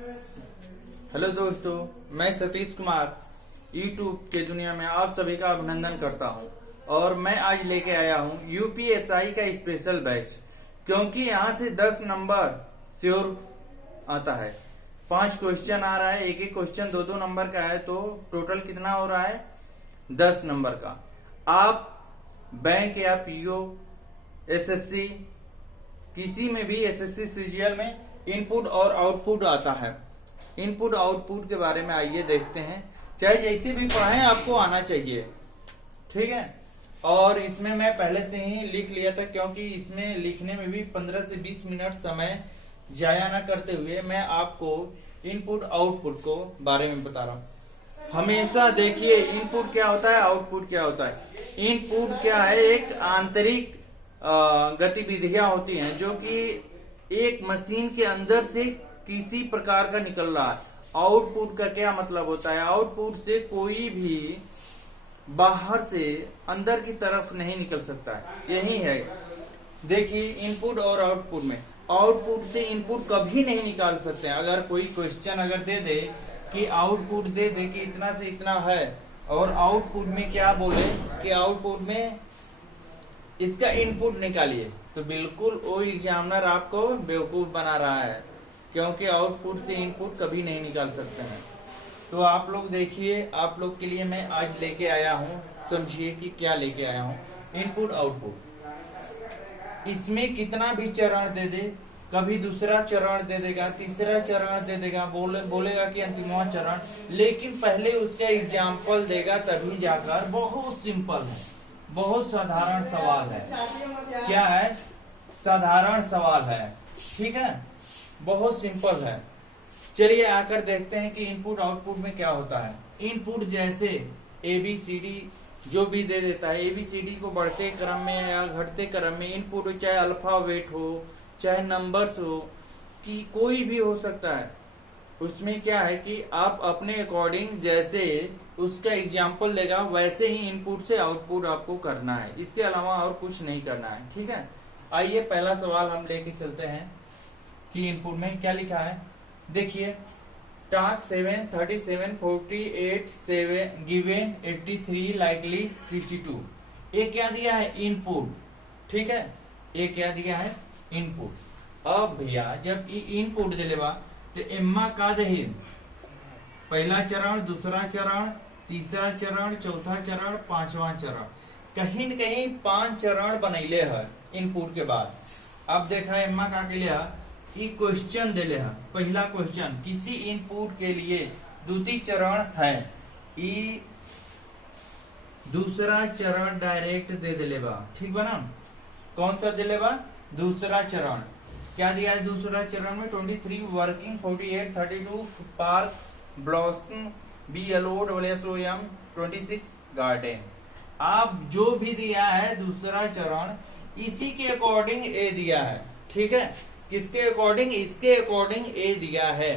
Hello दोस्तों, मैं Satish Kumar YouTube के दुनिया में आप सभी का अभिनंदन करता हूं और मैं आज लेके आया हूं यूपीएसआई का स्पेशल बैच, क्योंकि यहां से 10 नंबर श्योर आता है। 5 क्वेश्चन आ रहा है, एक एक क्वेश्चन 2-2 नंबर का है, तो टोटल कितना हो रहा है 10 नंबर का। आप बैंक या पीओ, एसएससी, किसी में भी एसएससी सीजीएल में इनपुट और आउटपुट आता है। इनपुट आउटपुट के बारे में आइए देखते हैं। चाहे जैसे भी पढ़ाएं आपको आना चाहिए, ठीक है। और इसमें मैं पहले से ही लिख लिया था, क्योंकि इसमें लिखने में भी 15 से 20 मिनट समय जाया ना करते हुए मैं आपको इनपुट आउटपुट को बारे में बता रहा हूँ। हमेशा देखिए इनपुट क्या होता है, आउटपुट क्या होता है। इनपुट क्या है, एक आंतरिक गतिविधियां होती हैं जो कि एक मशीन के अंदर से किसी प्रकार का निकल रहा है। आउटपुट का क्या मतलब होता है, आउटपुट से कोई भी बाहर से अंदर की तरफ नहीं निकल सकता है, यही है। देखिए इनपुट और आउटपुट में, आउटपुट से इनपुट कभी नहीं निकाल सकते हैं। अगर कोई क्वेश्चन अगर दे दे कि आउटपुट दे दे कि इतना से इतना है, और आउटपुट में क्या बोले कि आउटपुट में इसका इनपुट निकालिए, तो बिल्कुल वो एग्जामिनर आपको बेवकूफ बना रहा है, क्योंकि आउटपुट से इनपुट कभी नहीं निकाल सकते हैं। तो आप लोग देखिए, आप लोग के लिए मैं आज लेके आया हूँ, समझिए कि क्या लेके आया हूँ। इनपुट आउटपुट, इसमें कितना भी चरण दे दे, कभी दूसरा चरण दे देगा, तीसरा चरण दे देगा, बोलेगा कि अंतिमवा चरण, लेकिन पहले उसका एग्जाम्पल देगा, तभी जाकर। बहुत सिंपल है, बहुत साधारण सवाल है। क्या है, साधारण सवाल है, ठीक है, बहुत सिंपल है। चलिए आकर देखते हैं कि इनपुट आउटपुट में क्या होता है। इनपुट जैसे ABCD जो भी दे देता है, ABCD को बढ़ते क्रम में या घटते क्रम में इनपुट हो, चाहे अल्फाबेट हो, चाहे नंबर्स हो, कि कोई भी हो सकता है। उसमें क्या है कि आप अपने अकॉर्डिंग जैसे उसका एग्जाम्पल देगा वैसे ही इनपुट से आउटपुट आपको करना है, इसके अलावा और कुछ नहीं करना है, ठीक है। आइए पहला सवाल हम लेके चलते हैं कि इनपुट में क्या लिखा है। देखिए, टास्क 7 37 48 7 गिवन 83 लाइकली 62। ये क्या दिया है, इनपुट, ठीक है। ये क्या दिया है, इनपुट। अब भैया जब इनपुट दे लेवा तो एम्मा का दही, पहला चरण, दूसरा चरण, तीसरा चरण, चौथा चरण, पांचवा चरण, कहीं न कहीं 5 चरण बनैले है इनपुट के बाद। अब देखा एम्मा का के लिए क्वेश्चन दे ले है। पहला क्वेश्चन, किसी इनपुट के लिए द्वितीय चरण है, दूसरा चरण डायरेक्ट दे दे लेबा, ठीक बना। कौन सा दे लेबा, दूसरा चरण। क्या दिया है दूसरा चरण में, 23 working 48 32 park blossom BLOSSOM 26 garden. आप जो भी दिया है दूसरा चरण, इसी के अकॉर्डिंग ए दिया है, ठीक है। किसके अकॉर्डिंग, इसके अकॉर्डिंग ए दिया है।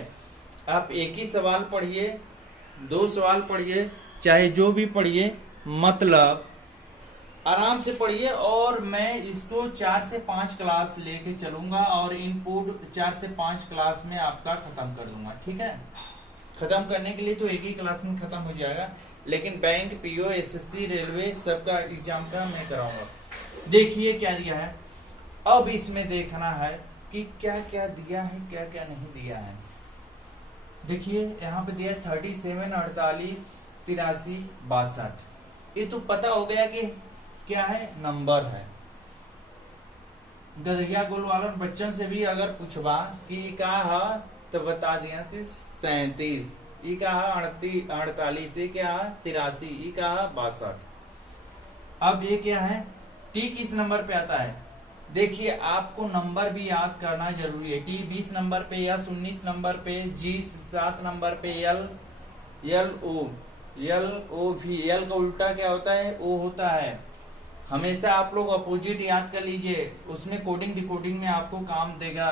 आप एक ही सवाल पढ़िए, 2 सवाल पढ़िए, चाहे जो भी पढ़िए, मतलब आराम से पढ़िए। और मैं इसको 4 से 5 क्लास लेके चलूंगा और इनपुट 4 से 5 क्लास में आपका खत्म कर दूंगा, ठीक है। खत्म करने के लिए तो एक ही क्लास में खत्म हो जाएगा, लेकिन बैंक, पीओ, एसएससी, रेलवे सबका एग्जाम का मैं कराऊंगा। देखिए क्या दिया है। अब इसमें देखना है कि क्या क्या दिया है, क्या क्या नहीं दिया है। देखिए यहाँ पे दिया 37 48 83 62। ये तो पता हो गया कि क्या है, नंबर है। गदगिया गोल वालन बच्चन से भी अगर पूछबा कि का है, तो बता दिया कि 37, ई का 48, ये क्या है 83, ई का 62। अब ये क्या है, टी किस नंबर पे आता है। देखिए आपको नंबर भी याद करना जरूरी है। टी 20 नंबर पे, एस 19 नंबर पे, जी 7 नंबर पे, एल ओ भी। एल का उल्टा क्या होता है, ओ होता है। हमेशा आप लोग अपोजिट याद कर लीजिए, उसमें कोडिंग डिकोडिंग में आपको काम देगा।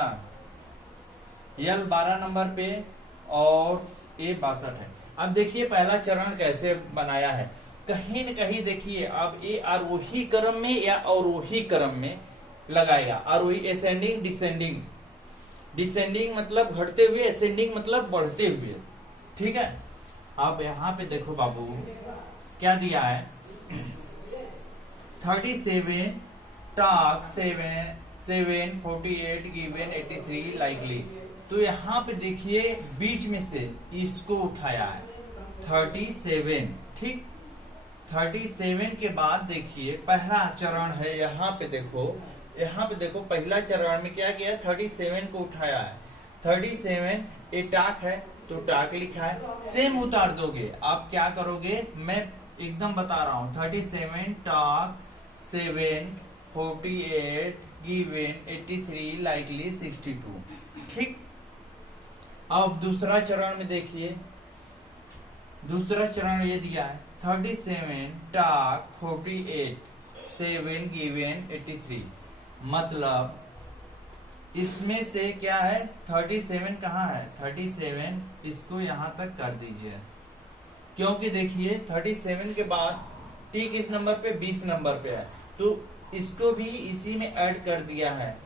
एल 12 नंबर पे और ए 62 है। अब देखिए पहला चरण कैसे बनाया है। कहीं न कहीं देखिए, अब ए आरोही क्रम में या अवरोही क्रम में लगाएगा, आरोही असेंडिंग डिसेंडिंग। डिसेंडिंग मतलब घटते हुए, असेंडिंग मतलब बढ़ते हुए। ठीक है, अब यहाँ पे देखो बाबू क्या दिया है, 37 टॉक 748 गिवन 83 लाइकली। तो यहाँ पे देखिए बीच में से इसको उठाया है 37। ठीक, 37 के बाद देखिए पहला चरण है, यहाँ पे देखो पहला चरण में क्या किया, 37 को उठाया है। 37 ए टाक है तो टाक लिखा है, सेम उतार दोगे। आप क्या करोगे, मैं एकदम बता रहा हूं, 37 टाक 748 गिवन 83 लाइकली 62। ठीक, अब दूसरा चरण में देखिए, दूसरा चरण ये दिया है 37 टाक 48 7 गिवन 83। मतलब इसमें से क्या है, 37 कहाँ है, 37 इसको यहां तक कर दीजिए, क्योंकि देखिए 37 के बाद टी किस नंबर पे, 20 नंबर पे है, तो इसको भी इसी में ऐड कर दिया है।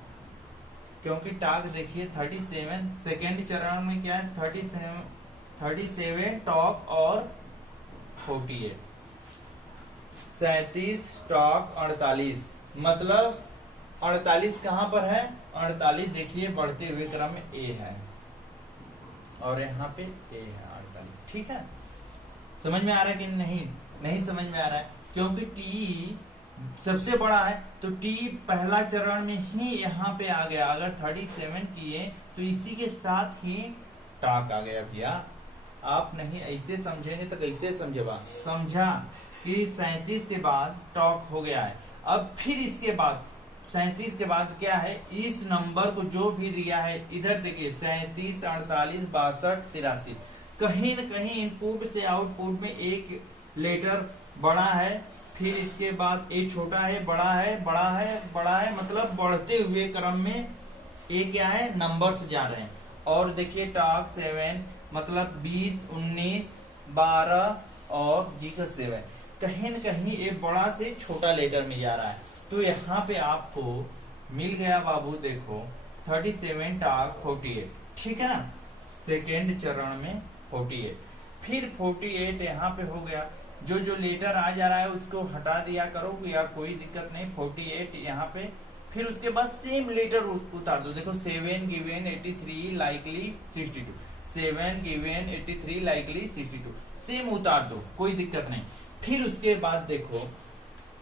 क्योंकि टाक देखिए 37 सेकेंड चरण में क्या है, 37 टॉक और 48, 37 टॉक 48। मतलब 48 कहां पर है, 48 देखिए बढ़ते हुए क्रम में ए है और यहाँ पे ए है 48। ठीक है, समझ में आ रहा है कि नहीं समझ में आ रहा है, क्योंकि टी सबसे बड़ा है तो टी पहला चरण में ही यहाँ पे आ गया। अगर 37 किए तो इसी के साथ ही टाक आ गया भैया। आप नहीं ऐसे समझेंगे तो कैसे समझेगा, समझा कि 37 के बाद टॉक हो गया है। अब फिर इसके बाद 37 के बाद क्या है, इस नंबर को जो भी दिया है इधर देखिए 37 48 62 83, कहीं न कहीं इनपुट से आउटपुट में एक लेटर बड़ा है, फिर इसके बाद ए छोटा है, बड़ा है, बड़ा है, बड़ा है, मतलब बढ़ते हुए क्रम में ए क्या है, नंबर्स जा रहे हैं। और देखिए टॉक 7 मतलब 20 19 12 और जी का 7, कहीं न कहीं ये बड़ा से छोटा लेटर में जा रहा है। तो यहाँ पे आपको मिल गया बाबू, देखो 37 टॉक 48। ठीक है ना, सेकेंड चरण में 48, फिर 48 यहाँ पे हो गया। जो जो लेटर आ जा रहा है उसको हटा दिया करो या कोई दिक्कत नहीं, 48 यहाँ पे, फिर उसके बाद सेम लेटर उतार दो। देखो 7 given 83 likely 62, 7 given 83 likely 62, same उतार दो, कोई दिक्कत नहीं। फिर उसके बाद देखो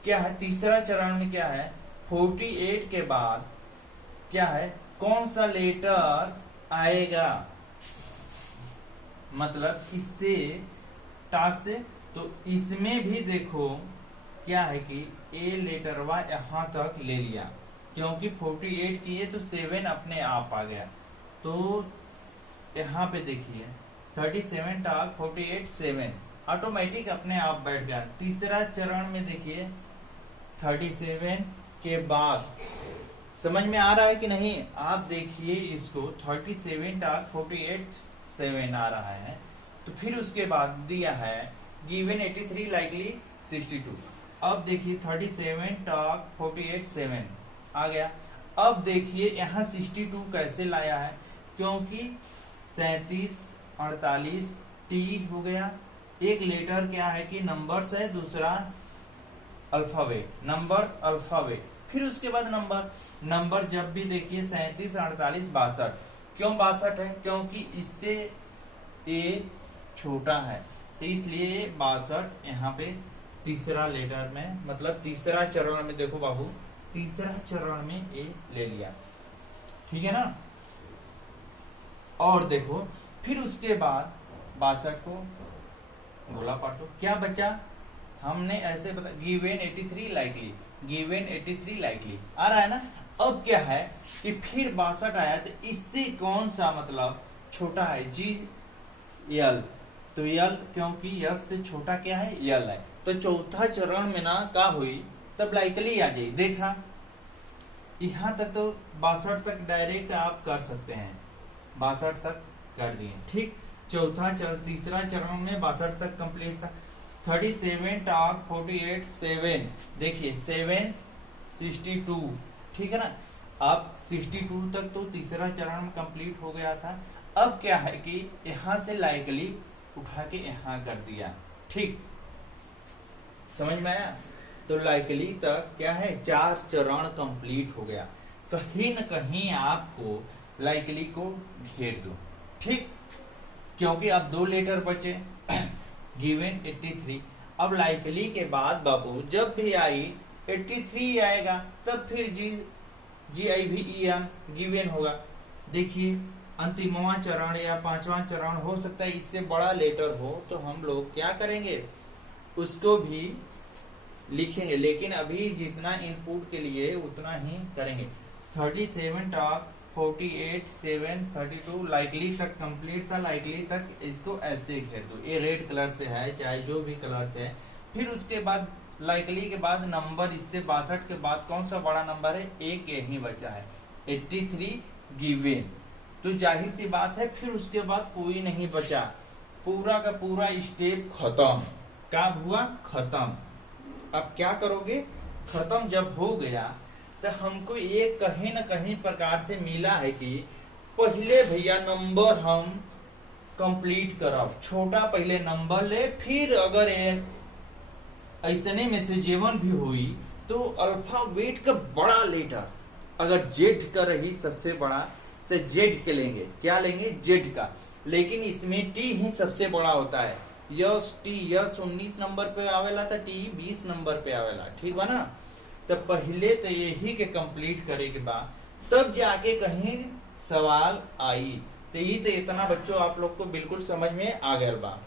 क्या है, तीसरा चरण में क्या है, 48 के बाद क्या है, कौन सा लेटर आएगा, मतलब इससे टाक से, तो इसमें भी देखो क्या है कि ए लेटर वा यहां तक ले लिया, क्योंकि 48 किए तो 7 अपने आप आ गया। तो यहाँ पे देखिए 37 टाक 48 7 ऑटोमेटिक अपने आप बैठ गया। तीसरा चरण में देखिए 37 के बाद, समझ में आ रहा है कि नहीं, आप देखिए इसको 37 टाक 48 7 आ रहा है। तो फिर उसके बाद दिया है गिवन 83 लाइकली 62। अब देखिए 37 टॉक 48 7 आ गया। अब देखिए यहाँ 62 कैसे लाया है, क्योंकि 37 48 टी हो गया, एक लेटर क्या है कि नंबर्स है, दूसरा अल्फाबेट, नंबर अल्फाबेट, फिर उसके बाद नंबर जब भी देखिए 37 48 62। क्यों 62 है, क्योंकि इससे ए छोटा है, तो इसलिए 62 यहाँ पे तीसरा लेटर में, मतलब तीसरा चरण में देखो बाबू, तीसरा चरण में ए ले लिया। ठीक है ना, और देखो फिर उसके बाद 62 को गोला पाटो, क्या बचा, हमने ऐसे बता गिवन 83 लाइकली, गिवन 83 लाइकली आ रहा है ना। अब क्या है कि फिर 62 आया, तो इससे कौन सा मतलब छोटा है, जी यल, तो यल, क्योंकि यस से छोटा क्या है, यल है। तो चौथा चरण में ना का हुई, तब लाइकली आ जाए। देखा यहां तक तो 62 तक डायरेक्ट आप कर सकते हैं, 62 तक कर दिए। ठीक, चौथा चरण, तीसरा चरण में 62 तक कंप्लीट था। 37 टॉक 48 7, देखिए 7 62, ठीक है ना। अब 62 तक तो तीसरा चरण कंप्लीट हो गया था। अब क्या है कि यहां से लाइकली उठा के यहां कर दिया। ठीक, समझ में आया? तो लाइकली तक क्या है, 4 चरण कंप्लीट हो गया। कहीं न कहीं आपको लाइकली को घेर दो। ठीक, क्योंकि अब 2 लेटर बचे गिवन 83। अब लाइकली के बाद बाबू जब भी आई 83 आएगा, तब फिर जी आई भी गिवन होगा। देखिए अंतिमवा चरण या 5वां चरण हो सकता है इससे बड़ा लेटर हो, तो हम लोग क्या करेंगे, उसको भी लिखेंगे, लेकिन अभी जितना इनपुट के लिए उतना ही करेंगे। 37 टॉप 48 7 32 लाइकली तक कंप्लीट था। लाइकली तक इसको ऐसे घेर दो, ये रेड कलर से है चाहे जो भी कलर से है। फिर उसके बाद लाइकली के बाद नंबर, इससे 62 के बाद कौन सा बड़ा नंबर है, एक यही बचा है 83 गिवन। तो जाहिर सी बात है फिर उसके बाद कोई नहीं बचा, पूरा का पूरा स्टेप खत्म। क्या हुआ, खत्म। अब क्या करोगे, खत्म जब हो गया तो हमको ये कहीं न कहीं प्रकार से मिला है कि पहले भैया नंबर हम कंप्लीट करब, छोटा पहले नंबर ले, फिर अगर ऐसने में से जेवन भी हुई तो अल्फाबेट का बड़ा लेटर, अगर जेड का रही सबसे बड़ा तो जेड के लेंगे। क्या लेंगे, जेड का। लेकिन इसमें टी ही सबसे बड़ा होता है। यस टी, यस 19 नंबर पे आवेला तो टी 20 नंबर पे आवेला। ठीक बा ना? तो पहले तो यही के कंप्लीट करे के बाद तब जाके कहीं सवाल आई। तो ये तो इतना बच्चों आप लोग को बिल्कुल समझ में आ गया बा।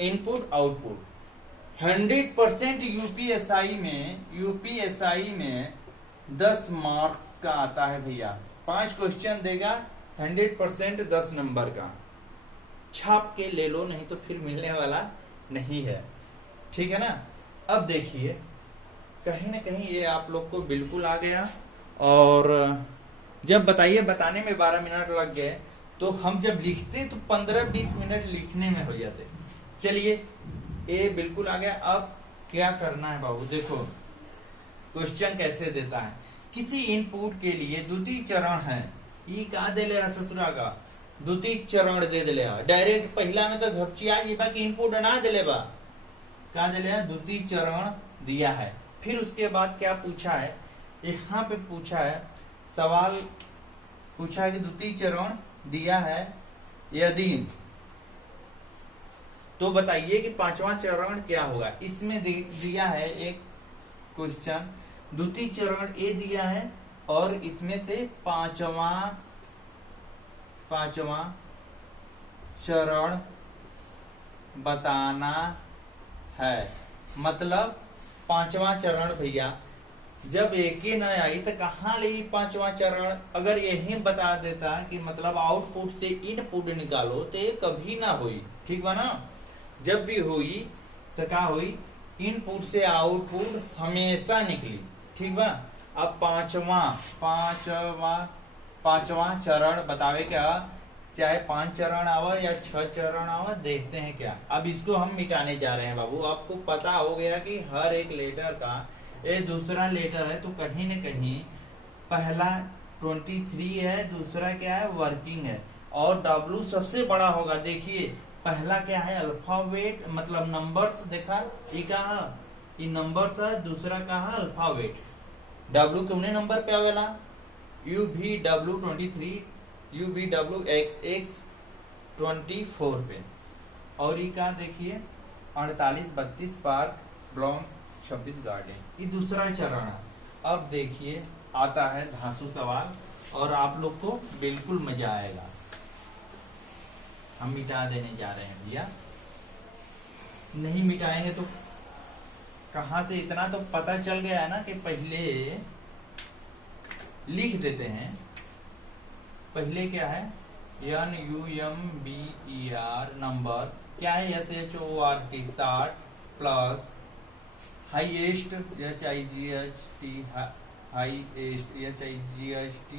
इनपुट आउटपुट 100% यूपीएसआई में 10 मार्क्स का आता है भैया। 5 क्वेश्चन देगा, 100% 10 नंबर का। छाप के ले लो, नहीं तो फिर मिलने वाला नहीं है। ठीक है ना? अब देखिए कहीं ना कहीं ये आप लोग को बिल्कुल आ गया। और जब बताने में 12 मिनट लग गए, तो हम जब लिखते तो 15-20 मिनट लिखने में हो जाते। चलिए ये बिल्कुल आ गया। अब क्या करना है बाबू, देखो क्वेश्चन कैसे देता है। किसी इनपुट के लिए द्वितीय चरण है, ये का दे ले ससुरा का द्वितीय चरण दे दिले। डायरेक्ट पहला में तो घपचिया जी बा कि इनपुट ना दिले बा, का दिले द्वितीय चरण दिया है। फिर उसके बाद क्या पूछा है, यहाँ पे पूछा है, सवाल पूछा है कि द्वितीय चरण दिया है यदि, तो बताइए कि 5वां चरण क्या होगा। इसमें दिया है एक क्वेश्चन, द्वितीय चरण ए दिया है और इसमें से पांचवा चरण बताना है। मतलब 5वां चरण भैया जब एक ही न आई तो कहाँ ले 5वां चरण। अगर यही बता देता कि मतलब आउटपुट से इनपुट निकालो तो ये कभी ना हुई। ठीक बा ना? जब भी हुई तो क्या हुई, इनपुट से आउटपुट हमेशा निकली। ठीक बा? अब पांचवा चरण बतावे क्या, चाहे 5 चरण आवा या 6 चरण आवा, देखते हैं क्या। अब इसको हम मिटाने जा रहे हैं बाबू। आपको पता हो गया कि हर एक लेटर का ये दूसरा लेटर है, तो कहीं न कहीं पहला 23 है, दूसरा क्या है वर्किंग है, और W सबसे बड़ा होगा। देखिए पहला क्या है अल्फाबेट, मतलब नंबर्स। देखा ये कहा, ये नंबर्स है, दूसरा कहा अल्फाबेट। W कितने नंबर पे आवेला, UVW 23, UVW XX 24 पे। और ये क्या देखिए 48 32 पार्क ब्लॉक 26 गार्डन, ये दूसरा चरण है। अब देखिए आता है धांसू सवाल, और आप लोग को बिल्कुल मजा आएगा। हम मिटा देने जा रहे हैं भैया, नहीं मिटाएंगे तो कहां से। इतना तो पता चल गया है ना कि पहले लिख देते हैं। पहले क्या है NUMBER नंबर, क्या है SHORT 60 plus highest HIGHT highest HIGHT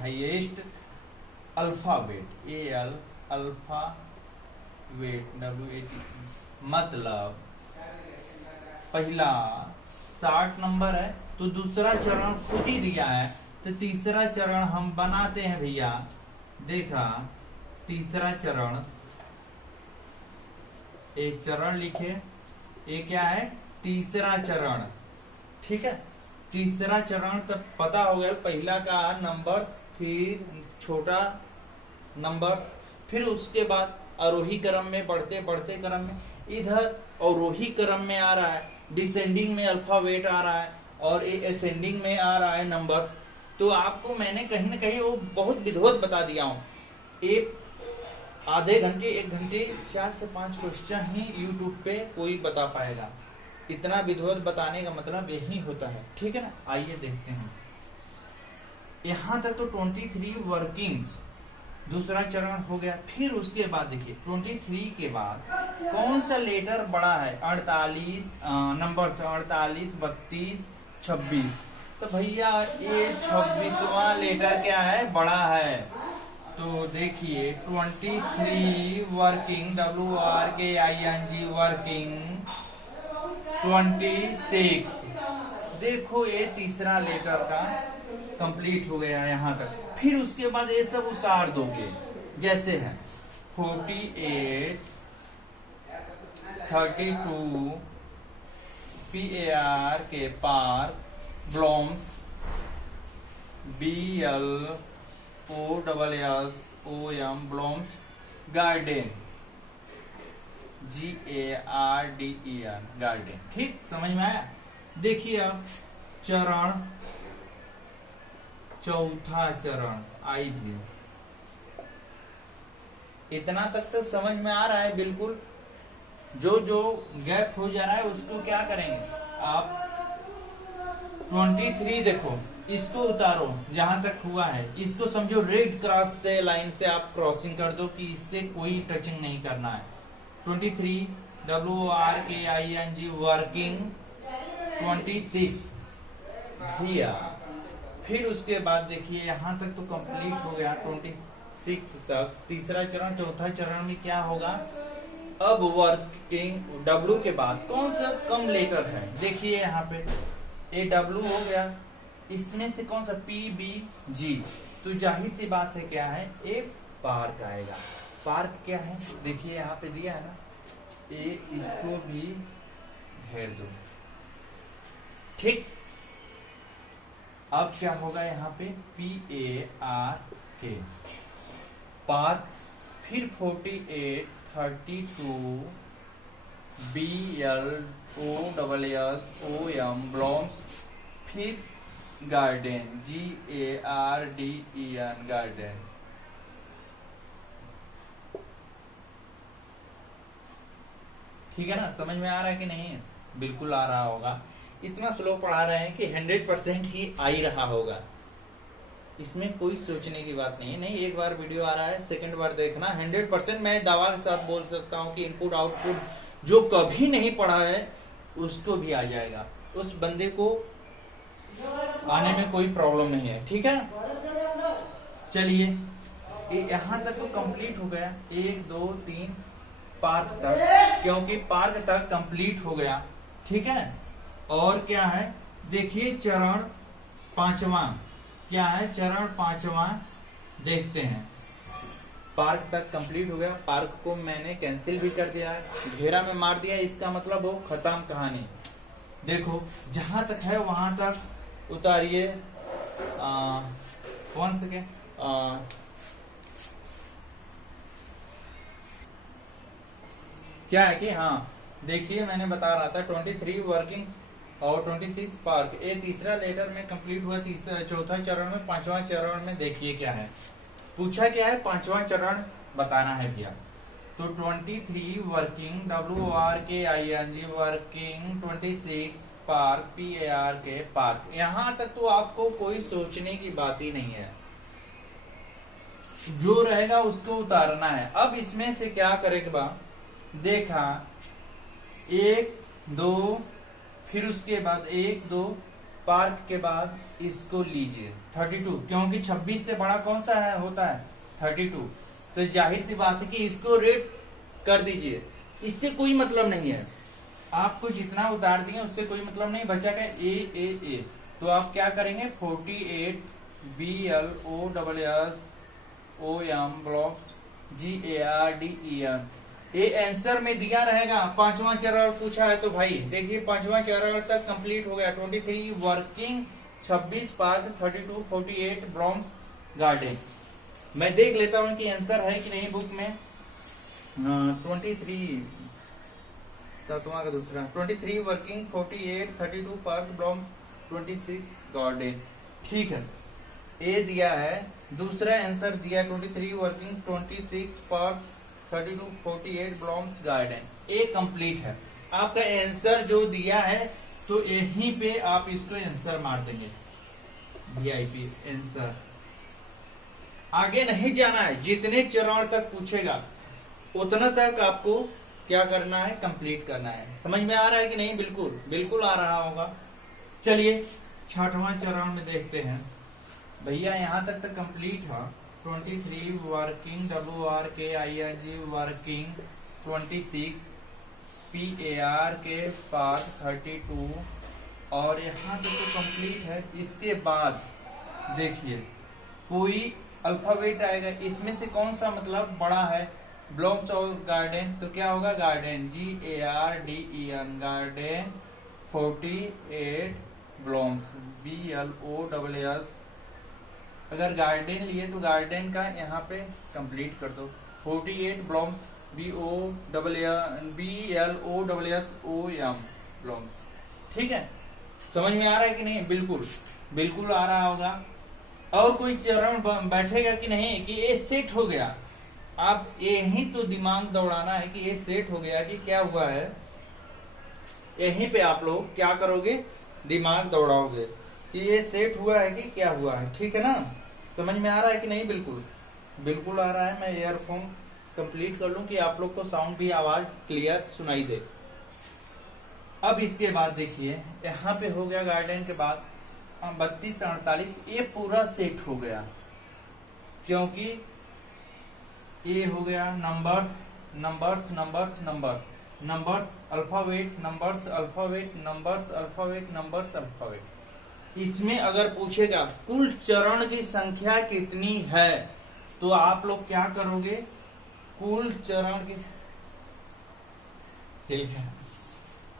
highest alphabet AL alphabet WAT। मतलब पहला 60 नंबर है, तो दूसरा चरण खुद ही दिया है तो तीसरा चरण हम बनाते हैं भैया। देखा, तीसरा चरण, एक चरण लिखे, ये क्या है, तीसरा चरण। ठीक है, तीसरा चरण तब पता हो गया, पहला का नंबर्स, फिर छोटा नंबर, फिर उसके बाद आरोही क्रम में बढ़ते बढ़ते क्रम में इधर अवरोही क्रम में आ रहा है, डिसेंडिंग में अल्फाबेट आ रहा है, और ये असेंडिंग में आ रहा है नंबर्स। तो आपको मैंने कहीं ना कहीं वो बहुत विधिवत बता दिया हूँ। एक आधे घंटे 1 घंटे 4 से 5 क्वेश्चन ही यूट्यूब पे कोई बता पाएगा। इतना विधिवत बताने का मतलब यही होता है। ठीक है ना, आइए देखते हैं। यहां तक तो 23 वर्किंग्स दूसरा चरण हो गया। फिर उसके बाद देखिए 23 के बाद कौन सा लेटर बड़ा है, 48 नंबर 48, 32, 26। तो भैया ये 26वां लेटर क्या है, बड़ा है। तो देखिए 23 वर्किंग, WRKING वर्किंग 26। देखो ये तीसरा लेटर का कंप्लीट हो गया यहाँ तक। फिर उसके बाद ये सब उतार दोगे, जैसे है 48, 32, PAR के पार, ब्लॉम्स, BLOSSOM ब्लॉम्स, गार्डन, GARDEN गार्डन। ठीक, समझ में आया। देखिए अब चरण, चौथा चरण आई भी, इतना तक तो समझ में आ रहा है बिल्कुल। जो जो गैप हो जा रहा है उसको क्या करेंगे आप, 23 देखो, इसको उतारो जहां तक हुआ है, इसको समझो रेड क्रॉस से, लाइन से आप क्रॉसिंग कर दो कि इससे कोई टचिंग नहीं करना है। 23 WRKING वर्किंग 26 भैया। फिर उसके बाद देखिए यहां तक तो कंप्लीट हो गया 26 तक। तीसरा चरण, चौथा चरण में क्या होगा, अब वर्किंग W के बाद कौन सा कम लेटर है, देखिए यहाँ पे ये W हो गया, इसमें से कौन सा PBG। तो जाहिर सी बात है क्या है, ये पार्क आएगा। पार्क क्या है, देखिए यहाँ पे दिया है ना, ये इसको भी घेर दो। ठीक, अब क्या होगा यहाँ पे, PARK पार्क, फिर 48, 32, BLOSSOM ब्लॉम्स, फिर गार्डन, GARDEN गार्डन। ठीक है ना, समझ में आ रहा है कि नहीं, बिल्कुल आ रहा होगा। इतना स्लो पढ़ा रहे हैं कि 100% ही आ ही रहा होगा, इसमें कोई सोचने की बात नहीं है। नहीं, एक बार वीडियो आ रहा है, सेकंड बार देखना, 100% मैं दावा के साथ बोल सकता हूँ कि इनपुट आउटपुट जो कभी नहीं पढ़ा है उसको भी आ जाएगा, उस बंदे को आने में कोई प्रॉब्लम नहीं है। ठीक है, चलिए यहाँ तक तो कंप्लीट हो गया, 1 2 3 पार्क तक, क्योंकि पार्क तक कंप्लीट हो गया। ठीक है, और क्या है, देखिए चरण पांचवा क्या है, चरण पांचवा देखते हैं। पार्क तक कंप्लीट हो गया, पार्क को मैंने कैंसिल भी कर दिया है, घेरा में मार दिया, इसका मतलब हो खत्म कहानी। देखो जहां तक है वहां तक उतारिए। 1 सेकेंड, क्या है कि हाँ देखिए मैंने बता रहा था 23 वर्किंग और 26 पार्क, ये तीसरा लेटर में कंप्लीट हुआ। चौथा चरण में, पांचवा चरण में देखिए क्या है, पूछा क्या है, पांचवा चरण बताना है भैया। तो 23 working, WRKING working 26 park, PARK park. यहां तक तो आपको कोई सोचने की बात ही नहीं है, जो रहेगा उसको उतारना है। अब इसमें से क्या करेगा, देखा 1 2, फिर उसके बाद 1 2 पार्क के बाद इसको लीजिए 32, क्योंकि 26 से बड़ा कौन सा है, होता है 32। तो जाहिर सी बात है कि इसको रेड कर दीजिए, इससे कोई मतलब नहीं है, आपको जितना उतार दिए उससे कोई मतलब नहीं, बचा क्या ए। तो आप क्या करेंगे, 48 BLOSSOM ब्लॉम्स GARDEN। ये आंसर में दिया रहेगा। पांचवा चरण पूछा है तो भाई देखिए पांचवा चरण तक कंप्लीट हो गया। 23 वर्किंग, 26 पार्क, 32 48 ब्लॉम्स गार्डन। मैं देख लेता हूं कि आंसर है कि नहीं बुक में। 23 सातवां का दूसरा 23 वर्किंग, 48 32 पार्क ब्लॉम, 26 गार्डन। ठीक है, ए दिया है। दूसरा आंसर दिया 23 वर्किंग, 26 पार्क, 32 48 ब्लॉम्स गार्डन। ए कंप्लीट है। आपका आंसर जो दिया है तो यहीं पे आप इसको आंसर मार देंगे। VIP answer. आगे नहीं जाना है। जितने चरण तक पूछेगा उतना तक आपको क्या करना है, कंप्लीट करना है। समझ में आ रहा है कि नहीं? बिल्कुल बिल्कुल आ रहा होगा। चलिए छठवां चरण में देखते हैं। भैया यहां तक कंप्लीट है। 23 working, WRKING working, 26 PARK park, 32 और यहाँ तक तो कंप्लीट है। इसके बाद देखिए कोई अल्फाबेट आएगा, इसमें से कौन सा मतलब बड़ा है? ब्लॉम्स और गार्डन, तो क्या होगा? Garden GARDEN garden. 48 ब्लॉम्स BLOSS। अगर गार्डन लिए तो गार्डन का यहाँ पे कंप्लीट कर दो। 48 ब्लॉम्स BLOSSOM ब्लॉम्स। ठीक है, समझ में आ रहा है कि नहीं? बिल्कुल बिल्कुल आ रहा होगा। और कोई चरण बैठेगा कि नहीं कि ये सेट हो गया? आप यही तो दिमाग दौड़ाना है कि ये सेट हो गया कि क्या हुआ है। यहीं पे आप लोग क्या करोगे? दिमाग दौड़ाओगे कि ये सेट हुआ है कि क्या हुआ है। ठीक है ना? समझ में आ रहा है कि नहीं? बिल्कुल बिल्कुल आ रहा है। मैं ईयरफोन कंप्लीट कर लूं कि आप लोग को साउंड भी आवाज क्लियर सुनाई दे। अब इसके बाद देखिए यहाँ पे हो गया गार्डन के बाद 32 48। ये पूरा सेट हो गया क्योंकि ये हो गया numbers numbers numbers numbers numbers alphabet numbers alphabet numbers alphabet numbers alphabet. इसमें अगर पूछेगा कुल चरण की संख्या कितनी है तो आप लोग क्या करोगे? कुल चरण की हिल गया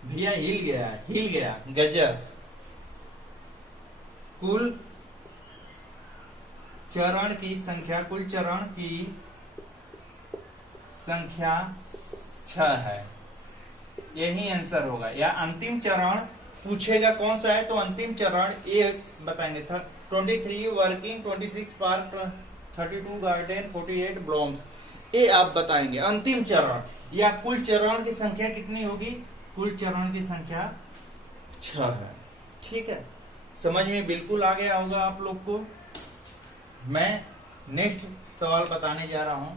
भैया, हिल गया गजब। कुल चरण की संख्या, कुल चरण की संख्या 6 है। यही आंसर होगा। या अंतिम चरण पूछेगा कौन सा है तो अंतिम चरण एक बताएंगे था। 23 वर्किंग, 26 पार्क, 32 गार्डन, 48 ब्लॉम्स। ये आप बताएंगे अंतिम चरण। या कुल चरण की संख्या कितनी होगी? कुल चरण की संख्या 6 है। ठीक है, समझ में बिल्कुल आ गया होगा आप लोग को। मैं नेक्स्ट सवाल बताने जा रहा हूं।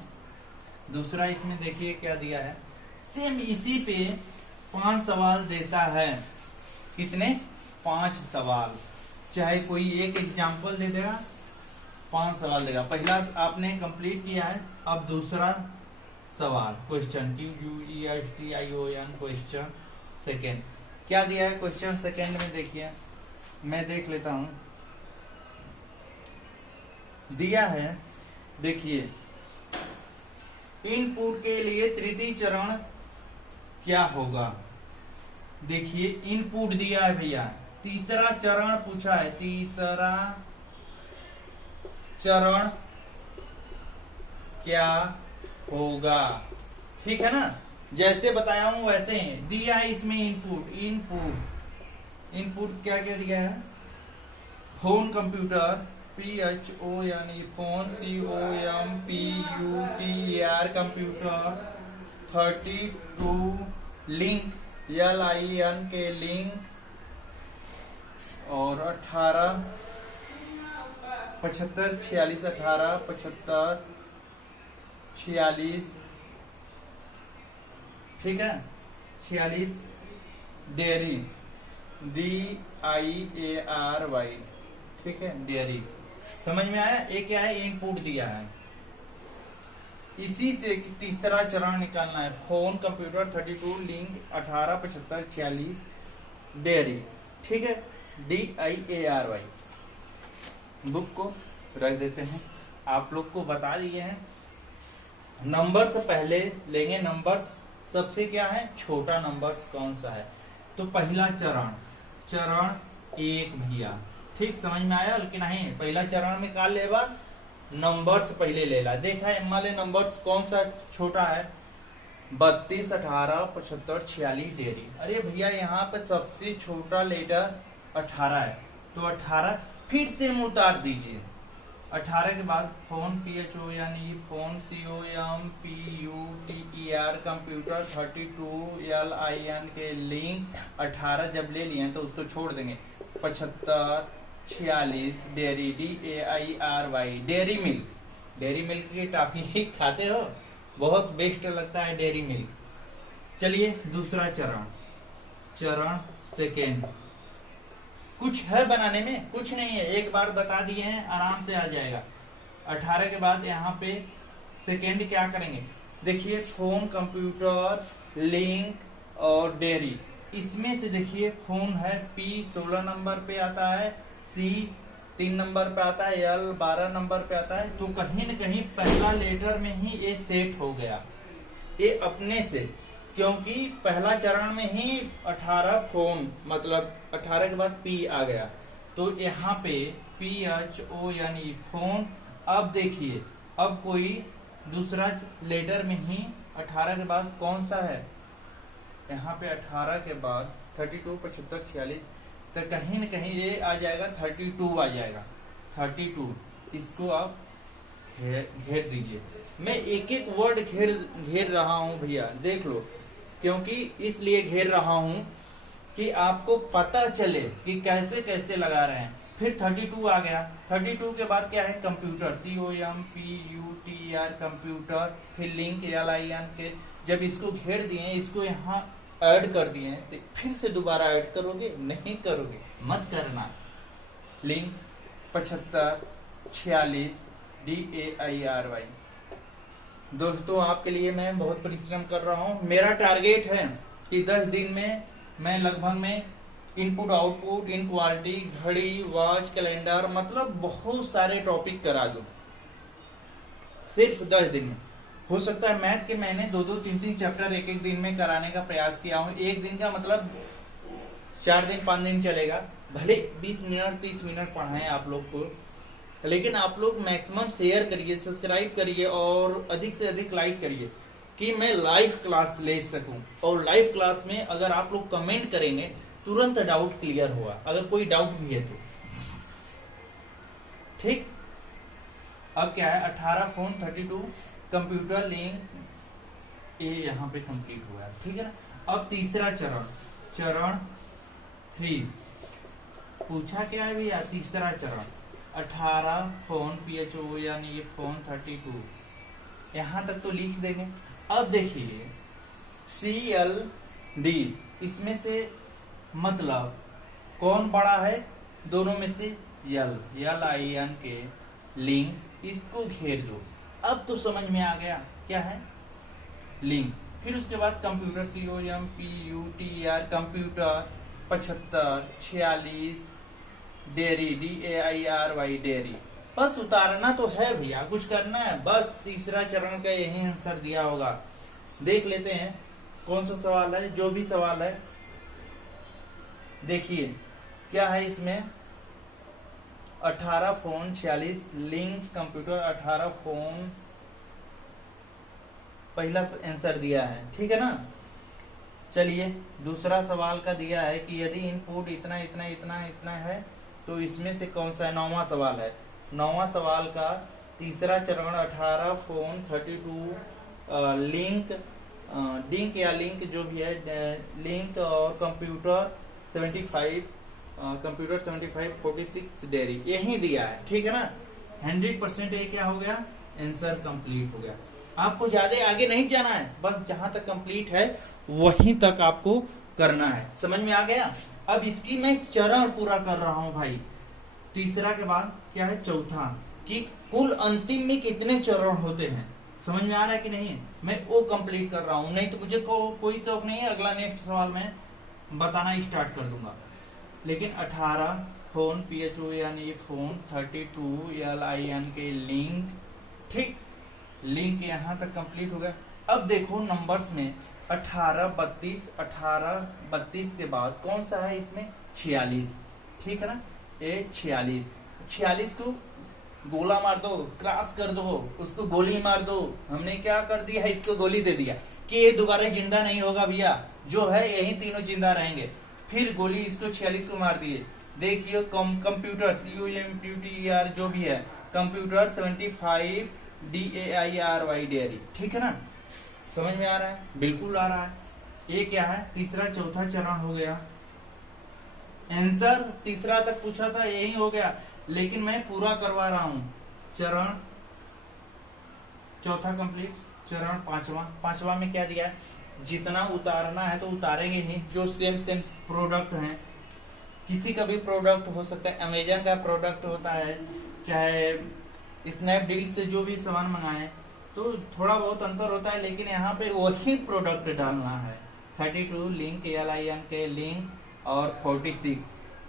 दूसरा इसमें देखिए क्या दिया है। सेम इसी पे 5 सवाल देता है। कितने? 5 सवाल। चाहे कोई एक एग्जाम्पल दे देगा, 5 सवाल देगा। पहला आपने कंप्लीट किया है, अब दूसरा सवाल क्वेश्चन QUESTION क्वेश्चन सेकेंड। क्या दिया है क्वेश्चन सेकेंड में? देखिए मैं देख लेता हूं। दिया है देखिए इनपुट के लिए तृतीय चरण क्या होगा? देखिए इनपुट दिया है भैया। तीसरा चरण पूछा है। तीसरा चरण क्या होगा? ठीक है ना? जैसे बताया हूं वैसे ही दिया है इसमें। इनपुट क्या क्या दिया है? Phone computer PHON phone COMPUTER computer. 32 link LIN के लिंक। और 18 75 46 18 75 46। ठीक है, 46 डेयरी DIARY। ठीक है, डेयरी। समझ में आया? ये क्या है? इनपुट दिया है। इसी से तीसरा चरण निकालना है। Phone computer 32 link 18 75 46 dairy. ठीक है, DIARY। बुक को रख देते हैं। आप लोग को बता दिए हैं नंबर से पहले लेंगे। नंबर्स सबसे क्या है, छोटा नंबर्स कौन सा है। तो पहला चरण, चरण 1 भैया, ठीक समझ में आया कि नहीं। पहला चरण में का लेवा, नंबर्स पहले लेला। देखा है हमारे नंबर्स कौन सा छोटा है, 32, 18, 75, 46 डेरी। अरे भैया यहाँ पे सबसे छोटा लेटर 18 है, तो 18 फिर से हम उतार दीजिए। 18 के बाद फोन PHO यानी फोन COMPUTER कंप्यूटर 32 LIN के लिंक 18 जब ले लिए तो उसको छोड़ देंगे। 75, 46 dairy DAIRY dairy milk. Dairy milk की टॉफी खाते हो, बहुत बेस्ट लगता है डेयरी मिल्क। चलिए दूसरा चरण, चरण सेकेंड। कुछ है बनाने में, कुछ नहीं है, एक बार बता दिए हैं, आराम से आ जाएगा। 18 के बाद यहाँ पे सेकेंड क्या करेंगे, देखिए फोन, कंप्यूटर, लिंक और डेयरी। इसमें से देखिए फोन है P 16 नंबर पे आता है, C 3 नंबर पे आता है, L 12 नंबर पे आता है। तो कहीं न कहीं पहला लेटर में ही ये सेट हो गया, ये अपने से, क्योंकि पहला चरण में ही 18 फोन, मतलब 18 के बाद P आ गया, तो यहाँ पे PHO यानी फोन। अब देखिए, अब कोई दूसरा लेटर में ही 18 के बाद कौन सा है, यहाँ पे 18 के बाद 32, 75, 46, तो कहीं न कहीं ये आ जाएगा 32 आ जाएगा, 32। इसको आप घेर दीजिए। मैं एक एक वर्ड घेर रहा हूं भैया, देख लो, क्योंकि इसलिए घेर रहा हूं कि आपको पता चले कि कैसे कैसे लगा रहे हैं। फिर 32 आ गया, 32 के बाद क्या है, कंप्यूटर COMPUTER कंप्यूटर, फिर लिंक LIN के। जब इसको घेर दिए, इसको यहाँ ऐड कर दिए, तो फिर से दोबारा ऐड करोगे, नहीं करोगे, मत करना। Link 75, 46 DAIRY। दोस्तों आपके लिए मैं बहुत परिश्रम कर रहा हूं। मेरा टारगेट है कि 10 दिन में मैं लगभग में इनपुट आउटपुट, इनक्वालिटी, घड़ी, वॉच, कैलेंडर, मतलब बहुत सारे टॉपिक करा दूं सिर्फ 10 दिन में। हो सकता है मैथ के मैंने 2-2, 3-3 चैप्टर एक एक दिन में कराने का प्रयास किया हूं। एक दिन का मतलब 4 दिन 5 दिन चलेगा, भले 20 मिनट 30 मिनट पढ़ाएं आप लोग को, लेकिन आप लोग मैक्सिमम शेयर करिए, सब्सक्राइब करिए और अधिक से अधिक लाइक करिए कि मैं लाइव क्लास ले सकूं। और लाइव क्लास में अगर आप लोग कमेंट करेंगे तुरंत डाउट क्लियर हुआ, अगर कोई डाउट भी है तो। ठीक, अब क्या है, 18 फोन, 32 कंप्यूटर, लिंक, ये यहाँ पे कंप्लीट हुआ है, ठीक है ना। अब तीसरा चरण, चरण 3 पूछा क्या है भैया, तीसरा चरण 18 फोन PHO यानी ये फोन 32, यहां तक तो लिख देंगे। अब देखिए CLD, इसमें से मतलब कौन बड़ा है, दोनों में से LIN के लिंक, इसको घेर दो। अब तो समझ में आ गया क्या है, लिंक। फिर उसके बाद computer COMPUTER computer 75, 46 dairy DAIRY dairy. बस उतारना तो है भैया, कुछ करना है बस। तीसरा चरण का यही आंसर दिया होगा। देख लेते हैं कौन सा सवाल है, जो भी सवाल है देखिए क्या है इसमें। 18 फोन, 46 लिंक कंप्यूटर, 18 फोन, पहला आंसर दिया है, ठीक है ना। चलिए दूसरा सवाल का दिया है कि यदि इनपुट इतना इतना इतना इतना है तो इसमें से कौन सा है, 9वां सवाल है। 9वां सवाल का तीसरा चरण 18 फोन, 32 लिंक, डिंक या लिंक जो भी है, लिंक और कंप्यूटर 75, कंप्यूटर 75, 46 डेयरी, यही दिया है, ठीक है ना। 100% ये क्या हो गया, आंसर कंप्लीट हो गया। आपको ज्यादा आगे नहीं जाना है, बस जहां तक कंप्लीट है वहीं तक आपको करना है। समझ में आ गया। अब इसकी मैं चरण पूरा कर रहा हूं भाई। तीसरा के बाद क्या है, चौथा, कि कुल अंतिम में कितने चरण होते हैं, समझ में आ रहा है कि नहीं। मैं वो कंप्लीट कर रहा हूं, नहीं तो मुझे कोई शौक नहीं है, अगला नेक्स्ट सवाल में बताना स्टार्ट कर दूंगा। लेकिन 18 फोन PHONE फोन 32 LIN के लिंक। ठीक, लिंक यहाँ तक कंप्लीट हो गया। अब देखो नंबर्स में 18 32 के बाद कौन सा है इसमें 46। ठीक है ना, ये 46 को गोला मार दो, क्रॉस कर दो, उसको गोली मार दो। हमने क्या कर दिया है, इसको गोली दे दिया कि ये दोबारा जिंदा नहीं होगा भैया, जो है यही तीनों जिंदा रहेंगे। फिर गोली इसको 46 को मार दिए। देखिए कंप्यूटर COMPUTER जो भी है, कंप्यूटर 75 DAIRY डेयरी। ठीक है ना, समझ में आ रहा है? बिल्कुल आ रहा है। ये क्या है, तीसरा चौथा चरण हो गया। आंसर तीसरा तक पूछा था, यही हो गया, लेकिन मैं पूरा करवा रहा हूं। चरण चौथा कंप्लीट, चरण पांचवा में क्या दिया है, जितना उतारना है तो उतारेंगे ही, जो सेम प्रोडक्ट हैं। किसी का भी प्रोडक्ट हो सकता है, अमेजन का प्रोडक्ट होता है, चाहे स्नैपडील से जो भी सामान मंगाए, तो थोड़ा बहुत अंतर होता है, लेकिन यहाँ पे वही प्रोडक्ट डालना है। 32 लिंक LIN के लिंक और 46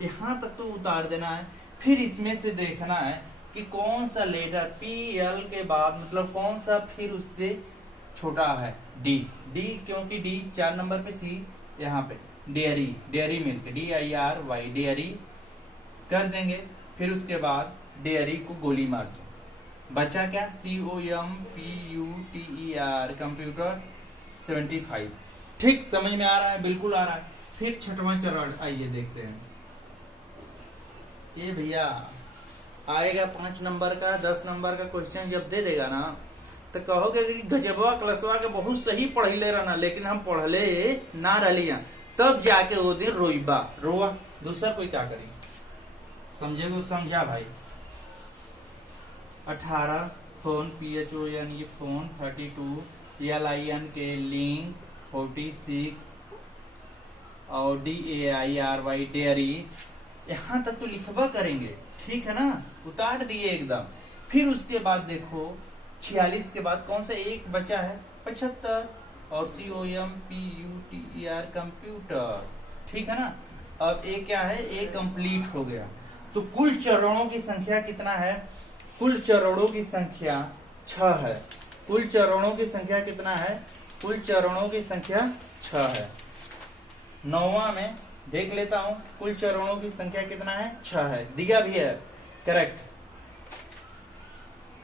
यहाँ तक तो उतार देना है। फिर इसमें से देखना है कि कौन सा लेटर PL के बाद, मतलब कौन सा फिर उससे छोटा है, D, क्योंकि D 4 नंबर पे, C यहाँ पे डेयरी मिल्क DIRY डेयरी कर देंगे। फिर उसके बाद डेयरी को गोली मार दो, बचा क्या, COMPUTER कंप्यूटर 75। ठीक, समझ में आ रहा है? बिल्कुल आ रहा है। फिर छठवां चरण आइए देखते हैं। ये भैया आएगा 5 नंबर का 10 नंबर का क्वेश्चन जब दे देगा ना, तो कहोगे कि गजबवा क्लसवा के बहुत सही पढ़ले रहना, लेकिन हम पढ़ले ना रहिया, तब जाके वो दिन रोआ। दूसरा कोई क्या करी, समझे तो समझा भाई। 18 फोन PHONE फोन 32 LIN के लिंक 46 और DAIRY डेयरी, यहाँ तक तो लिखवा करेंगे। ठीक है ना, उतार दिए एकदम। फिर उसके बाद देखो 46 के बाद कौन सा एक बचा है, 75 और COMPUTER कंप्यूटर। ठीक है ना, अब एक क्या है, एक कंप्लीट हो गया। तो कुल चरणों की संख्या कितना है, कुल चरणों की संख्या 6 है। कुल चरणों की संख्या कितना है, कुल चरणों की संख्या 6 है। 9वां में देख लेता हूं, कुल चरणों की संख्या कितना है, 6 है, दिया भी है करेक्ट।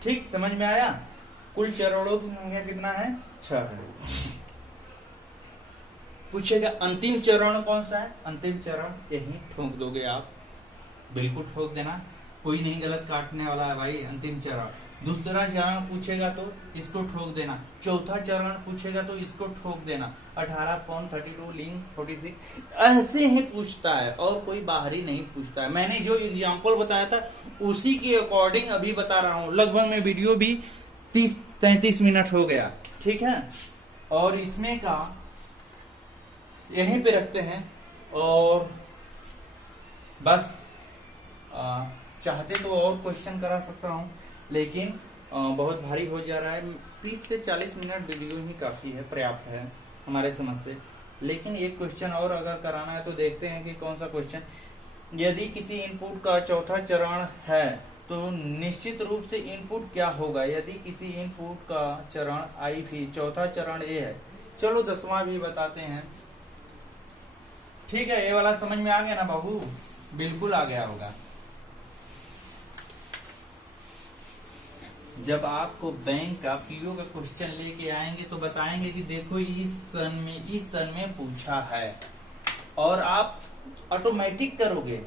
ठीक, समझ में आया? कुल चरणों की संख्या कितना है, 6 है। पूछेगा अंतिम चरण कौन सा है, अंतिम चरण यही ठोक दोगे आप, बिल्कुल ठोक देना, कोई नहीं गलत काटने वाला है भाई। अंतिम चरण, दूसरा चरण पूछेगा तो इसको ठोक देना, चौथा चरण पूछेगा तो इसको ठोक देना। 18 फोन 32 लिंक 46 ऐसे ही पूछता है, और कोई बाहरी नहीं पूछता है। मैंने जो एग्जाम्पल बताया था उसी के अकॉर्डिंग अभी बता रहा हूं। लगभग में वीडियो भी 30-33 मिनट हो गया। ठीक है, और इसमें का यहीं पे रखते हैं, और बस चाहते तो और क्वेश्चन करा सकता हूं, लेकिन बहुत भारी हो जा रहा है। 30 से 40 मिनट वीडियो ही काफी है, पर्याप्त है हमारे समझ से। लेकिन एक क्वेश्चन और अगर कराना है तो देखते हैं कि कौन सा क्वेश्चन। यदि किसी इनपुट का चौथा चरण है तो निश्चित रूप से इनपुट क्या होगा। यदि किसी इनपुट का चरण IV, चौथा चरण A है, चलो 10वां भी बताते हैं। ठीक है, ये वाला समझ में आ गया ना बाबू, बिल्कुल आ गया होगा। जब आपको बैंक का PO का क्वेश्चन लेके आएंगे तो बताएंगे कि देखो इस सन में पूछा है, और आप ऑटोमेटिक करोगे,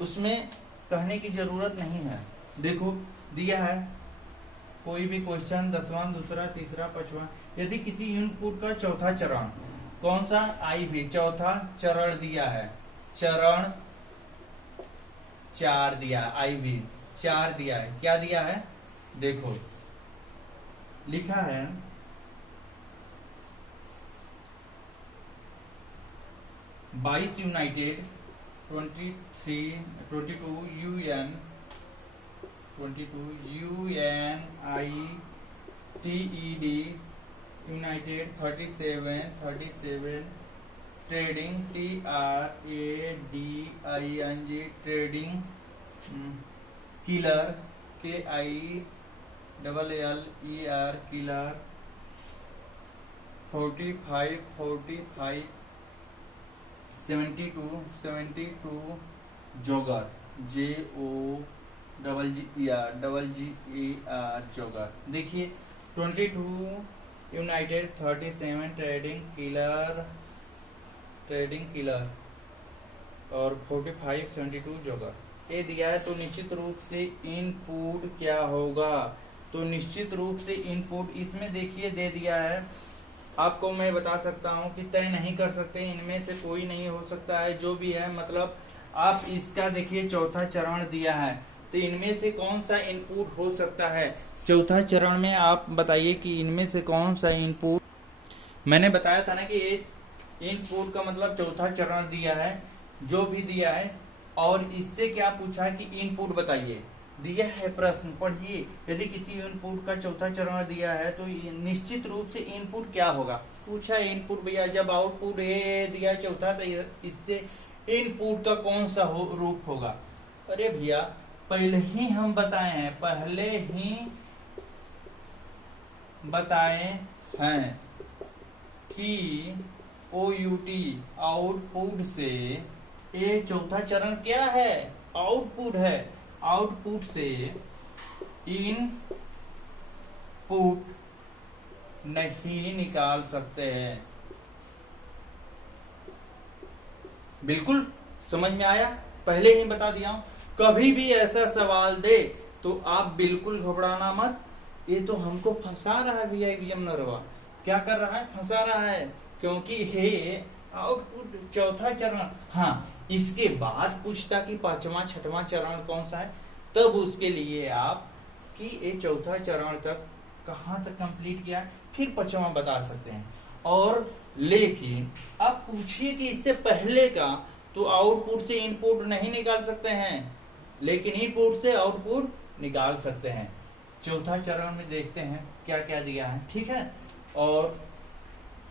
उसमें कहने की जरूरत नहीं है। देखो दिया है कोई भी क्वेश्चन, 10वां, दूसरा, तीसरा, 5वां। यदि किसी इनपुट का चौथा चरण, कौन सा, IV, चौथा चरण दिया है, चरण 4 दिया है, IV 4 दिया है, क्या दिया है देखो, लिखा है 22 United 22 UNITED United 37 trading TRADING trading killer KILLER killer 45 72 जोगर JOGGER जोगर। देखिए 22 यूनाइटेड 37 ट्रेडिंग किलर और 45 72 जोगर ये दिया है। तो निश्चित रूप से इनपुट क्या होगा, तो निश्चित रूप से इनपुट इसमें देखिए दे दिया है। आपको मैं बता सकता हूं कि तय नहीं कर सकते, इनमें से कोई नहीं हो सकता है, जो भी है मतलब आप इसका देखिए चौथा चरण दिया है, तो इनमें से कौन सा इनपुट हो सकता है। चौथा चरण में आप बताइए कि इनमें से कौन सा इनपुट, मैंने बताया था ना कि ये इनपुट का मतलब चौथा चरण दिया है, जो भी दिया है। और इससे क्या पूछा कि इनपुट बताइए, दिया है प्रश्न पढ़िए। यदि किसी इनपुट का चौथा चरण दिया है तो निश्चित रूप से इनपुट क्या होगा, पूछा इनपुट भैया। जब आउटपुट ए दिया है चौथा, तो इससे इनपुट का कौन सा रूप होगा। अरे भैया पहले ही हम बताए हैं कि OUT आउटपुट से, ये चौथा चरण क्या है, आउटपुट है। आउटपुट से इनपुट नहीं निकाल सकते हैं। बिल्कुल समझ में आया, पहले ही बता दिया हूं। कभी भी ऐसा सवाल दे तो आप बिल्कुल घबराना मत। ये तो हमको फंसा रहा है भैया एग्जामिनरवा, क्या कर रहा है, फंसा रहा है, क्योंकि ये आउटपुट चौथा चरण। हाँ, इसके बाद पूछता कि पांचवा छठवां चरण कौन सा है, तब उसके लिए आप कि ये चौथा चरण तक कहां तक कंप्लीट किया है, फिर पांचवा बता सकते हैं। और लेकिन आप पूछिए कि इससे पहले का, तो आउटपुट से इनपुट नहीं निकाल सकते हैं, लेकिन इनपुट से आउटपुट निकाल सकते हैं। चौथा चरण में देखते हैं क्या क्या दिया है, ठीक है। और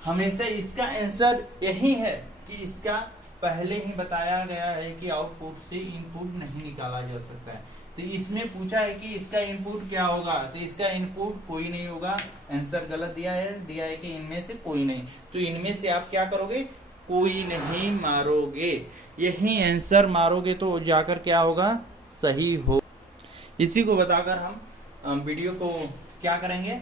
हमेशा इसका आंसर यही है कि इसका पहले ही बताया गया है कि आउटपुट से इनपुट नहीं निकाला जा सकता है। तो इसमें पूछा है कि इसका इनपुट क्या होगा, तो इसका इनपुट कोई नहीं होगा। आंसर गलत दिया है कि इनमें से कोई नहीं। तो इनमें से आप क्या करोगे, कोई नहीं मारोगे, यही आंसर मारोगे तो जाकर क्या होगा, सही हो। इसी को बताकर हम वीडियो को क्या करेंगे,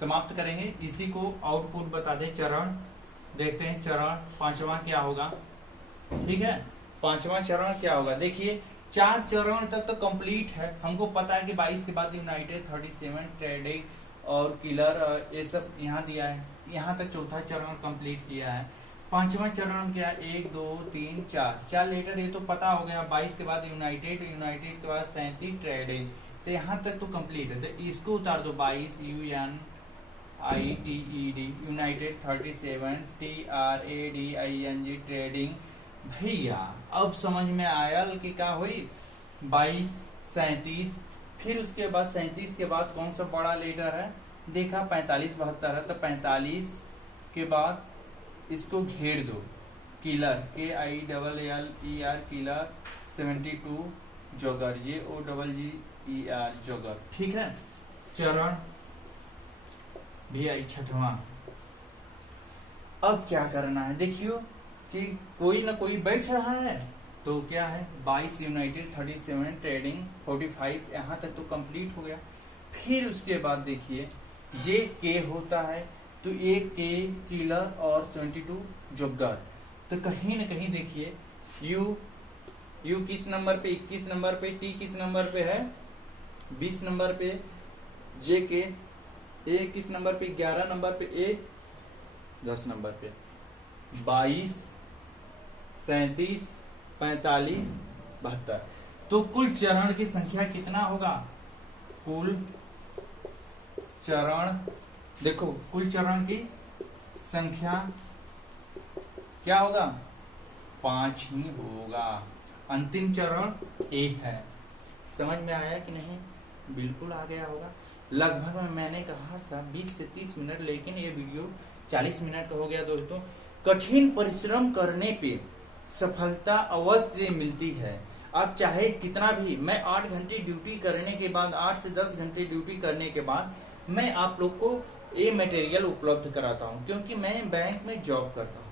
समाप्त करेंगे। इसी को आउटपुट बता दे, चरण देखते हैं। चरण पांचवा क्या होगा, ठीक है, पांचवा चरण क्या होगा। देखिए 4 चरण तक तो कंप्लीट है, हमको पता है कि 22 के बाद यूनाइटेड 37 ट्रेडिंग और किलर ये सब यहाँ दिया है, यहाँ तक चौथा चरण कंप्लीट किया है। पांचवा चरण क्या, 1 2 3 4 लेटर, ये तो पता हो गया। 22 के बाद यूनाइटेड के बाद 37 ट्रेडिंग, तो यहाँ तक तो कंप्लीट है। तो इसको उतार दो, 22 UNITED यूनाइटेड 37 TRADING ट्रेडिंग। भैया अब समझ में आया कि क्या हुई, 22 37, फिर उसके बाद 37 के बाद कौन सा बड़ा लेटर है, देखा 45 72 है, तो 45 के बाद इसको घेर दो, किलर KILLER किलर 72 जोगर JOGGER जोगर, ठीक है। चरण भी आई छठवां। अब क्या करना है, देखियो कि कोई ना कोई बैठ रहा है, तो क्या है 22 यूनाइटेड 37 ट्रेडिंग 45, यहाँ तक तो कंप्लीट हो गया। फिर उसके बाद देखिए JK होता है, तो एक के किलर और 72 जोगर। तो कहीं ना कहीं देखिए यू किस नंबर पे, 21 नंबर पे, T किस नंबर पे है 20 नंबर पे, JK A किस नंबर पे 11 नंबर पे, A 10 नंबर पे, 22 37 45 72। तो कुल चरण की संख्या कितना होगा, कुल चरण देखो, कुल चरण की संख्या क्या होगा, 5 ही होगा। अंतिम चरण 1 है। समझ में आया कि नहीं, बिल्कुल आ गया होगा। लगभग मैंने कहा था 20 से 30 मिनट, लेकिन ये वीडियो 40 मिनट का हो गया दोस्तों। कठिन परिश्रम करने पे सफलता अवश्य मिलती है। आप चाहे कितना भी, मैं 8 घंटे ड्यूटी करने के बाद, 8 से 10 घंटे ड्यूटी करने के बाद मैं आप लोग को ये मटेरियल उपलब्ध कराता हूँ, क्योंकि मैं बैंक में जॉब करता हूँ।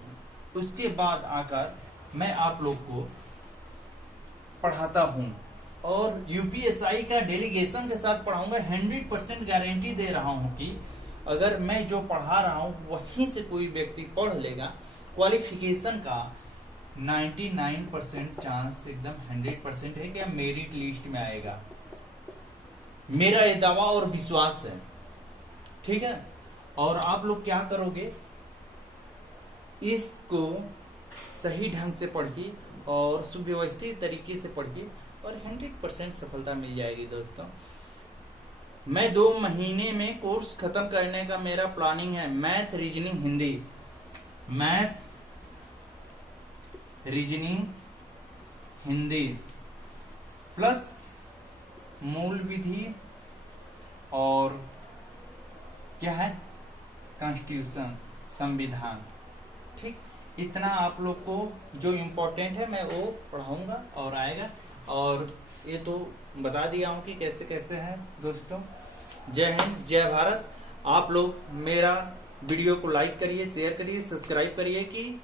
उसके बाद आकर मैं आप लोग को पढ़ाता हूँ और यूपीएसआई का डेलीगेशन के साथ पढ़ाऊंगा। 100% गारंटी दे रहा हूँ कि अगर मैं जो पढ़ा रहा हूँ वहीं से कोई व्यक्ति पढ़ लेगा, क्वालिफिकेशन का 99% चांस एकदम 100% है कि आप मेरिट लिस्ट में आएगा। मेरा ये दावा और विश्वास है, ठीक है। और आप लोग क्या करोगे, इसको सही ढंग से पढ़िए और सुव्यवस्थित तरीके से पढ़िए और 100% सफलता मिल जाएगी दोस्तों। मैं 2 महीने में कोर्स खत्म करने का मेरा प्लानिंग है। Math reasoning Hindi, math reasoning Hindi plus मूल विधि और क्या है, कॉन्स्टिट्यूशन, संविधान, ठीक। इतना आप लोग को जो इम्पोर्टेंट है मैं वो पढ़ाऊंगा और आएगा। और ये तो बता दिया हूं कि कैसे कैसे है दोस्तों। जय हिंद, जय भारत। आप लोग मेरा वीडियो को लाइक करिए, शेयर करिए, सब्सक्राइब करिए कि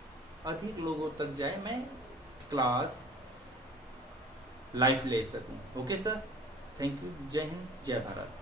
अधिक लोगों तक जाए, मैं क्लास लाइव ले सकूं। Okay sir, thank you. जय हिंद, जय भारत।